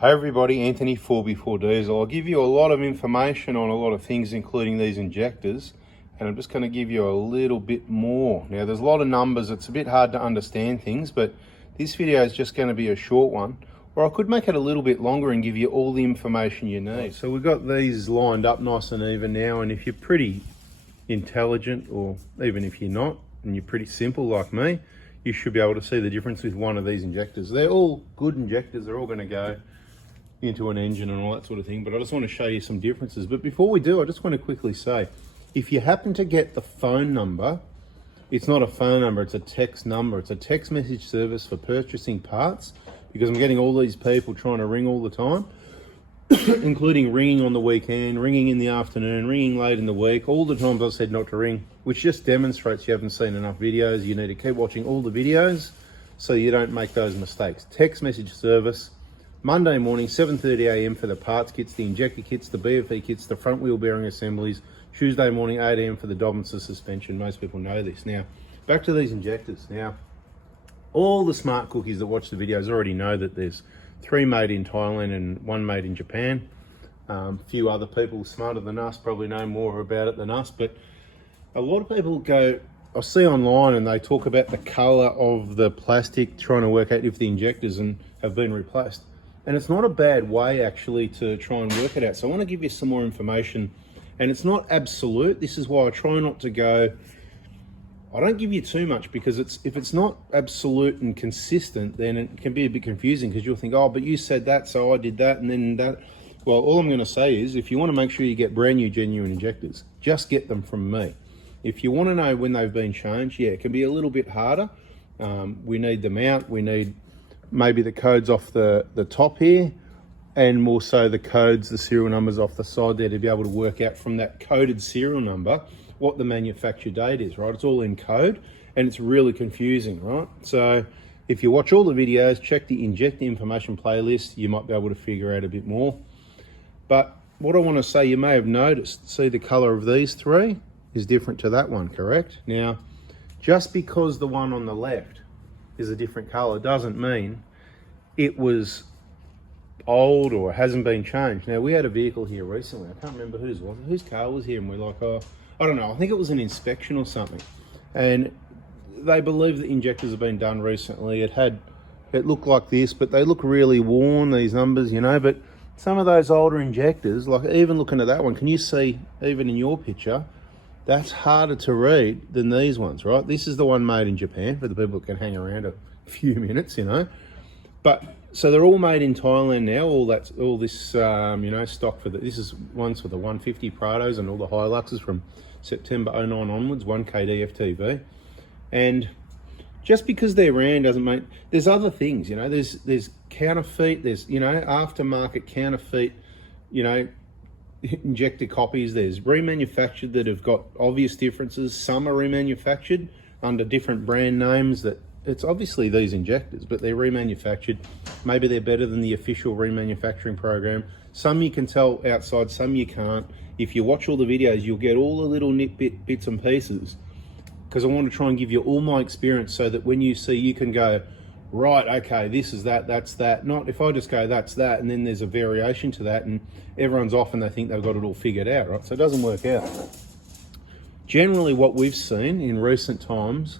Hey everybody, Anthony 4B4 Diesel. I'll give you a lot of information on a lot of things, including these injectors, and I'm just going to give you a little bit more. Now there's a lot of numbers, it's a bit hard to understand things, but this video is just going to be a short one, or I could make it a little bit longer and give you all the information you need. So we've got these lined up nice and even now, and if you're pretty intelligent, or even if you're not, and you're pretty simple like me, you should be able to see the difference with one of these injectors. They're all good injectors, they're all going to go into an engine and all that sort of thing, but I just want to show you some differences. But before we do, I just want to quickly say, if you happen to get the phone number, it's not a phone number, it's a text number. It's a text message service for purchasing parts, because I'm getting all these people trying to ring all the time, including ringing on the weekend, ringing in the afternoon, ringing late in the week. All the times I've said not to ring, which just demonstrates you haven't seen enough videos. You need to keep watching all the videos so you don't make those mistakes. Text message service, Monday morning, 7:30 a.m. for the parts kits, the injector kits, the BFE kits, the front wheel bearing assemblies. Tuesday morning, 8 a.m. for the Dobinson suspension. Most people know this. Now, back to these injectors. Now, all the smart cookies that watch the videos already know that there's 3 made in Thailand and 1 made in Japan. A few other people smarter than us probably know more about it than us, but a lot of people go, I see online and they talk about the color of the plastic, trying to work out if the injectors have been replaced. And it's not a bad way actually to try and work it out. So I want to give you some more information, and it's not absolute. This is why I try not to go, I don't give you too much, because if it's not absolute and consistent, then it can be a bit confusing, because you'll think, oh, but you said that, so I did that, and then that. Well, all I'm going to say is, if you want to make sure you get brand new genuine injectors, just get them from me. If you want to know when they've been changed, yeah, it can be a little bit harder. We need them out. We need maybe the codes off the top here, and more so the codes, the serial numbers off the side there, to be able to work out from that coded serial number what the manufacture date is, right? It's all in code and it's really confusing, right? So if you watch all the videos, check the injector information playlist, you might be able to figure out a bit more. But what I want to say, you may have noticed, see the color of these 3 is different to that one, correct? Now, just because the one on the left is a different color doesn't mean it was old or hasn't been changed. Now, we had a vehicle here recently, I can't remember whose car was here, and we're like, oh, I don't know, I think it was an inspection or something, and they believe the injectors have been done recently. It looked like this, but they look really worn, these numbers, you know. But some of those older injectors, like even looking at that one, can you see, even in your picture, that's harder to read than these ones, right? This is the one made in Japan, for the people that can hang around a few minutes, you know. But so they're all made in Thailand now. All this, you know, stock for this is ones for the 150 Prados and all the Hiluxes from September 09 onwards, 1KD FTV. And just because they're around doesn't mean, there's other things, you know. There's counterfeit, there's, you know, aftermarket counterfeit, you know, injector copies. There's remanufactured that have got obvious differences. Some are remanufactured under different brand names that it's obviously these injectors, but they're remanufactured. Maybe they're better than the official remanufacturing program. Some you can tell outside, some you can't. If you watch all the videos, you'll get all the little bits and pieces, because I want to try and give you all my experience, so that when you see, you can go, right, okay, this is that, that's that. Not if I just go, that's that, and then there's a variation to that, and everyone's off and they think they've got it all figured out, right? So it doesn't work out. Generally, what we've seen in recent times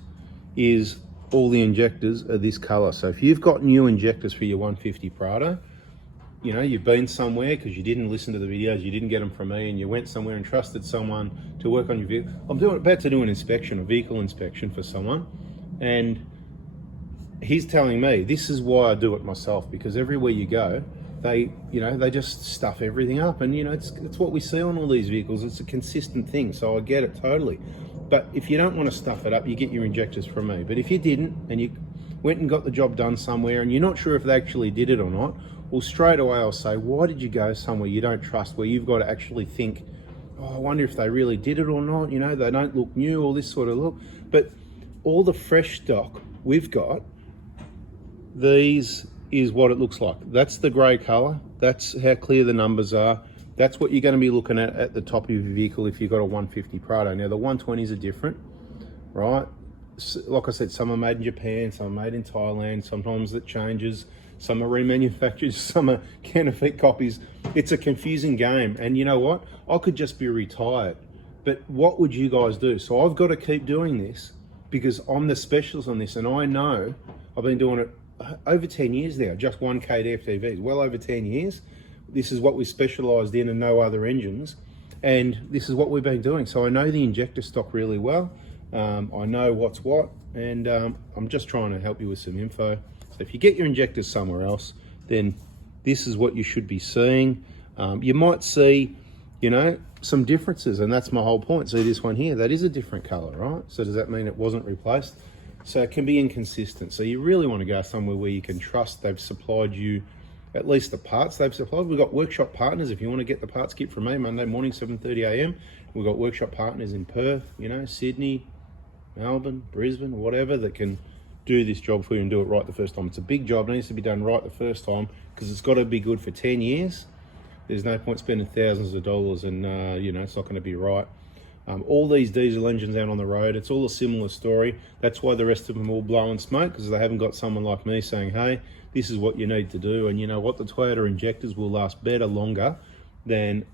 is all the injectors are this color. So if you've got new injectors for your 150 Prado, you know, you've been somewhere because you didn't listen to the videos, you didn't get them from me, and you went somewhere and trusted someone to work on your vehicle. I'm about to do an inspection, a vehicle inspection for someone, and he's telling me this is why I do it myself, because everywhere you go, they just stuff everything up, and you know, it's what we see on all these vehicles. It's a consistent thing, so I get it totally. But if you don't want to stuff it up, you get your injectors from me. But if you didn't, and you went and got the job done somewhere, and you're not sure if they actually did it or not, well, straight away I'll say, why did you go somewhere you don't trust, where you've got to actually think, oh, I wonder if they really did it or not, you know, they don't look new, all this sort of look. But all the fresh stock we've got, these is what it looks like. That's the grey colour, that's how clear the numbers are. That's what you're going to be looking at the top of your vehicle if you've got a 150 Prado. Now the 120s are different, right? Like I said, some are made in Japan, some are made in Thailand, sometimes it changes. some are remanufactured, some are counterfeit copies. It's a confusing game. And you know what? I could just be retired. But what would you guys do? So I've got to keep doing this because I'm the specialist on this, and I know I've been doing it over 10 years now, just 1K FTVs, well over 10 years. This is what we specialised in and no other engines. And this is what we've been doing. So I know the injector stock really well. I know what's what, and I'm just trying to help you with some info. So if you get your injectors somewhere else, then this is what you should be seeing. You might see, you know, some differences, and that's my whole point. See this one here, that is a different color, right? So does that mean it wasn't replaced? So it can be inconsistent. So you really want to go somewhere where you can trust they've supplied you at least the parts they've supplied. We've got workshop partners. If you want to get the parts kit from me, Monday morning, 7:30 a.m. We've got workshop partners in Perth, you know, Sydney, Melbourne, Brisbane, whatever, that can do this job for you and do it right the first time. It's a big job. It needs to be done right the first time because it's got to be good for 10 years. There's no point spending thousands of dollars and, you know, it's not going to be right. All these diesel engines out on the road, it's all a similar story. That's why the rest of them all blowing smoke, because they haven't got someone like me saying, hey, this is what you need to do. And you know what? The Toyota injectors will last better, longer than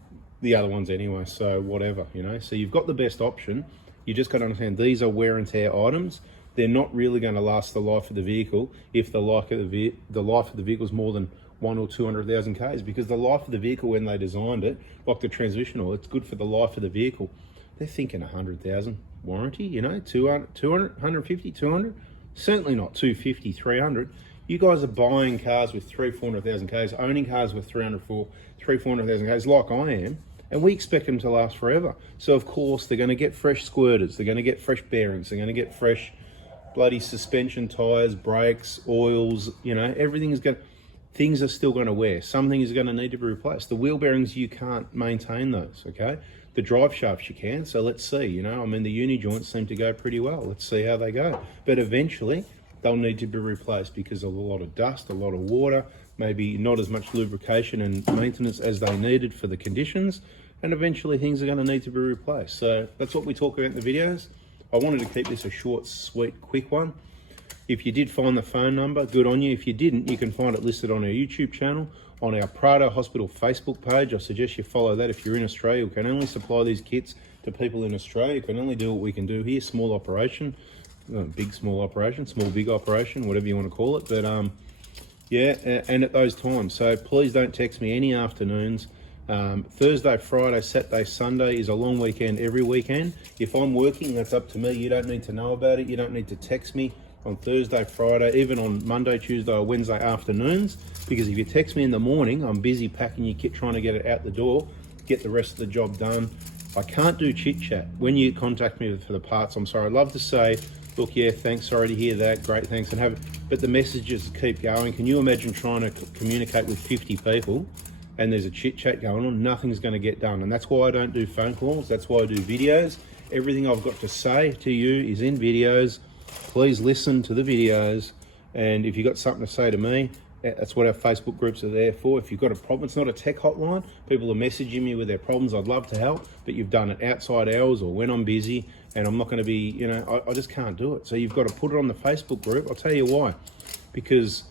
the other ones anyway. So whatever, you know. So you've got the best option. You just got to understand these are wear and tear items. They're not really going to last the life of the vehicle if the life of the vehicle is more than 100,000 or 200,000 Ks, because the life of the vehicle when they designed it, like the transmission oil, it's good for the life of the vehicle. They're thinking 100,000 warranty, you know, 200, 150, 200, certainly not 250, 300. You guys are buying cars with 300,000, 400,000 Ks, owning cars with 400,000 Ks like I am, and we expect them to last forever. So of course they're going to get fresh squirters, they're going to get fresh bearings, they're going to get fresh bloody suspension, tires, brakes, oils, you know, things are still going to wear. Some things are going to need to be replaced. The wheel bearings, you can't maintain those, okay? The drive shafts you can, so let's see, you know, I mean, the uni joints seem to go pretty well. Let's see how they go. But eventually, they'll need to be replaced because of a lot of dust, a lot of water, maybe not as much lubrication and maintenance as they needed for the conditions, and eventually things are going to need to be replaced. So that's what we talk about in the videos. I wanted to keep this a short, sweet, quick one. If you did find the phone number, good on you. If you didn't, you can find it listed on our YouTube channel, on our Prado Hospital Facebook page. I suggest you follow that if you're in Australia. We can only supply these kits to people in Australia. We can only do what we can do here, small operation, big small operation, small big operation, whatever you want to call it. But yeah, and at those times. So please don't text me any afternoons. Thursday, Friday, Saturday, Sunday is a long weekend every weekend. If I'm working, that's up to me. You don't need to know about it. You don't need to text me on Thursday, Friday, even on Monday, Tuesday or Wednesday afternoons, because if you text me in the morning, I'm busy packing your kit, trying to get it out the door, get the rest of the job done. I can't do chit chat. When you contact me for the parts, I'm sorry. I'd love to say, look, yeah, thanks, sorry to hear that, great, thanks, but the messages keep going. Can you imagine trying to communicate with 50 people and there's a chit chat going on? Nothing's going to get done. And that's why I don't do phone calls. That's why I do videos. Everything I've got to say to you is in videos. Please listen to the videos, and if you've got something to say to me, that's what our Facebook groups are there for. If you've got a problem, it's not a tech hotline. People are messaging me with their problems. I'd love to help, but you've done it outside hours or when I'm busy, and I'm not going to be, you know, I just can't do it. So you've got to put it on the Facebook group. I'll tell you why. Because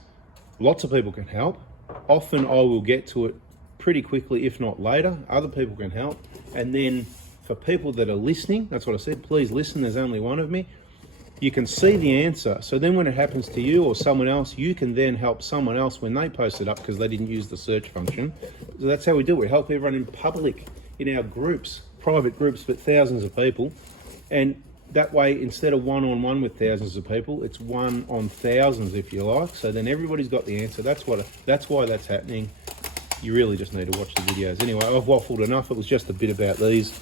lots of people can help. Often I will get to it pretty quickly, if not later. Other people can help. And then for people that are listening, that's what I said, please listen. There's only one of me. You can see the answer. So then when it happens to you or someone else, you can then help someone else when they post it up because they didn't use the search function. So that's how we do it. We help everyone in public, in our groups, private groups, but thousands of people. And that way, instead of one-on-one with thousands of people, it's one on thousands, if you like. So then everybody's got the answer. That's why that's happening. You really just need to watch the videos. Anyway, I've waffled enough. It was just a bit about these.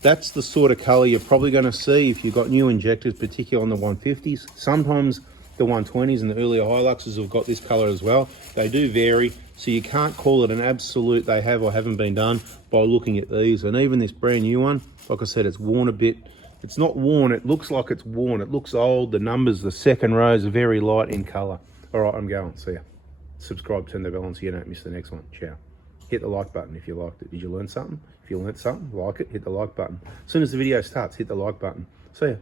That's the sort of color you're probably going to see if you've got new injectors, particularly on the 150s. Sometimes the 120s and the earlier Hiluxes have got this color as well. They do vary, so you can't call it an absolute they have or haven't been done by looking at these. And even this brand new one, like I said, it's worn a bit. It's not worn, it looks like it's worn. It looks old. The numbers, the second rows are very light in color. All right, I'm going. See ya. Subscribe, turn the bell on so you don't miss the next one. Ciao. Hit the like button if you liked it. Did you learn something? If you learned something, like it, hit the like button. As soon as the video starts, hit the like button. See ya.